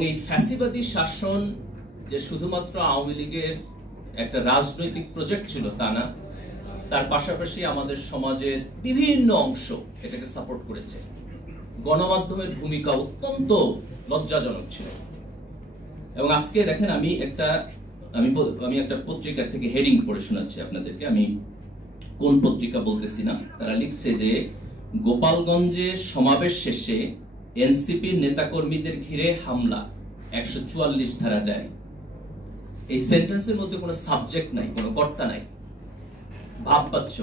এই ফ্যাসিবাদী শাসন যে শুধুমাত্র আওয়ামী লীগের একটা রাজনৈতিক প্রজেক্ট ছিল তা না, তার পাশাপাশি আমাদের সমাজের বিভিন্ন অংশ এটাকে সাপোর্ট করেছে। গণমাধ্যমের ভূমিকা অত্যন্ত লজ্জাজনক ছিল। এবং আজকে দেখেন আমি একটা পত্রিকা থেকে হেডিং পড়ে শোনাচ্ছি আপনাদেরকে। আমি কোন পত্রিকা বলতেছি না। তারা লিখছে যে গোপালগঞ্জে সমাবেশ শেষে এনসিপির নেতাকর্মীদের ঘিরে হামলা, 144 ধারা জারি। এই সেন্টেন্সের মধ্যে কোনো সাবজেক্ট নাই, কোনো কর্তা নাই। ভাব পাচ্ছ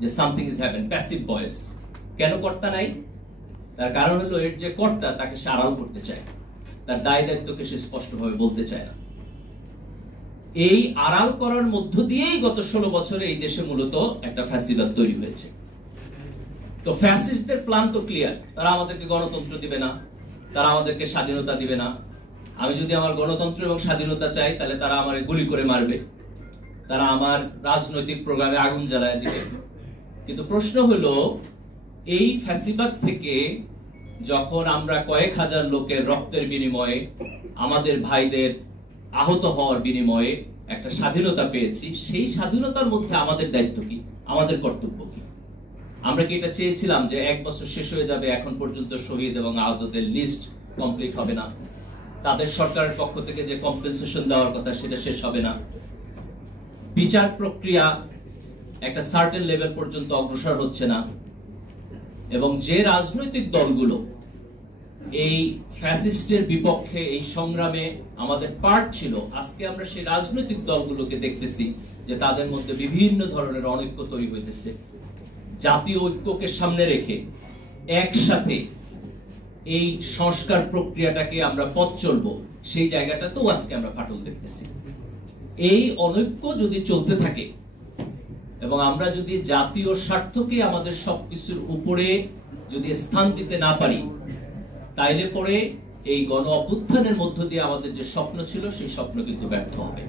যে something is happen, passive voice. কেন কর্তা নাই? তার কারণ হলো এর যে কর্তা তাকে সে আড়াল করতে চায়, তার দায় দায়িত্বকে সে স্পষ্টভাবে বলতে চায় না। এই আড়াল করার মধ্য দিয়েই গত 16 বছরে এই দেশে মূলত একটা ফ্যাসিবাদ তৈরি হয়েছে। তো ফ্যাসিস্টদের প্ল্যান তো ক্লিয়ার। তারা আমাদেরকে গণতন্ত্র দিবে না, তারা আমাদেরকে স্বাধীনতা দিবে না। আমি যদি আমার গণতন্ত্র এবং স্বাধীনতা চাই তাহলে তারা আমারে গুলি করে মারবে, তারা আমার রাজনৈতিক প্রোগ্রামে আগুন জ্বালায় দিবে। কিন্তু প্রশ্ন হলো, এই ফ্যাসিবাদ থেকে যখন আমরা কয়েক হাজার লোকের রক্তের বিনিময়ে, আমাদের ভাইদের আহত হওয়ার বিনিময়ে একটা স্বাধীনতা পেয়েছি, সেই স্বাধীনতার মধ্যে আমাদের দায়িত্ব কি, আমাদের কর্তব্য কি? আমরা কি এটা চেয়েছিলাম যে 1 বছর শেষ হয়ে যাবে, এখন পর্যন্ত শহীদ এবং আহতদের লিস্ট কমপ্লিট হবে না, তাদের সরকারের পক্ষ থেকে যে কম্পেনসেশন দেওয়ার কথা সেটা শেষ হবে না, বিচার প্রক্রিয়া একটা সার্টেন লেভেল পর্যন্ত অগ্রসর হচ্ছে না, এবং যে রাজনৈতিক দলগুলো এই ফ্যাসিস্টের বিপক্ষে এই সংগ্রামে আমাদের পার্ট ছিল, আজকে আমরা সেই রাজনৈতিক দলগুলোকে দেখতেছি যে তাদের মধ্যে বিভিন্ন ধরনের অনৈক্য তৈরি হইতেছে। জাতীয় ঐক্যকে সামনে রেখে একসাথে এই সংস্কার প্রক্রিয়াটাকে আমরা পথ চলবো, সেই জায়গাটাতেও আজকে আমরা ফাটল দেখতেছি। এই অনৈক্য যদি চলতে থাকে এবং আমরা যদি জাতীয় স্বার্থকে আমাদের সবকিছুর উপরে যদি স্থান দিতে না পারি, তাইলে করে এই গণ অভ্যুত্থানের মধ্য দিয়ে আমাদের যে স্বপ্ন ছিল সেই স্বপ্ন কিন্তু ব্যর্থ হবে।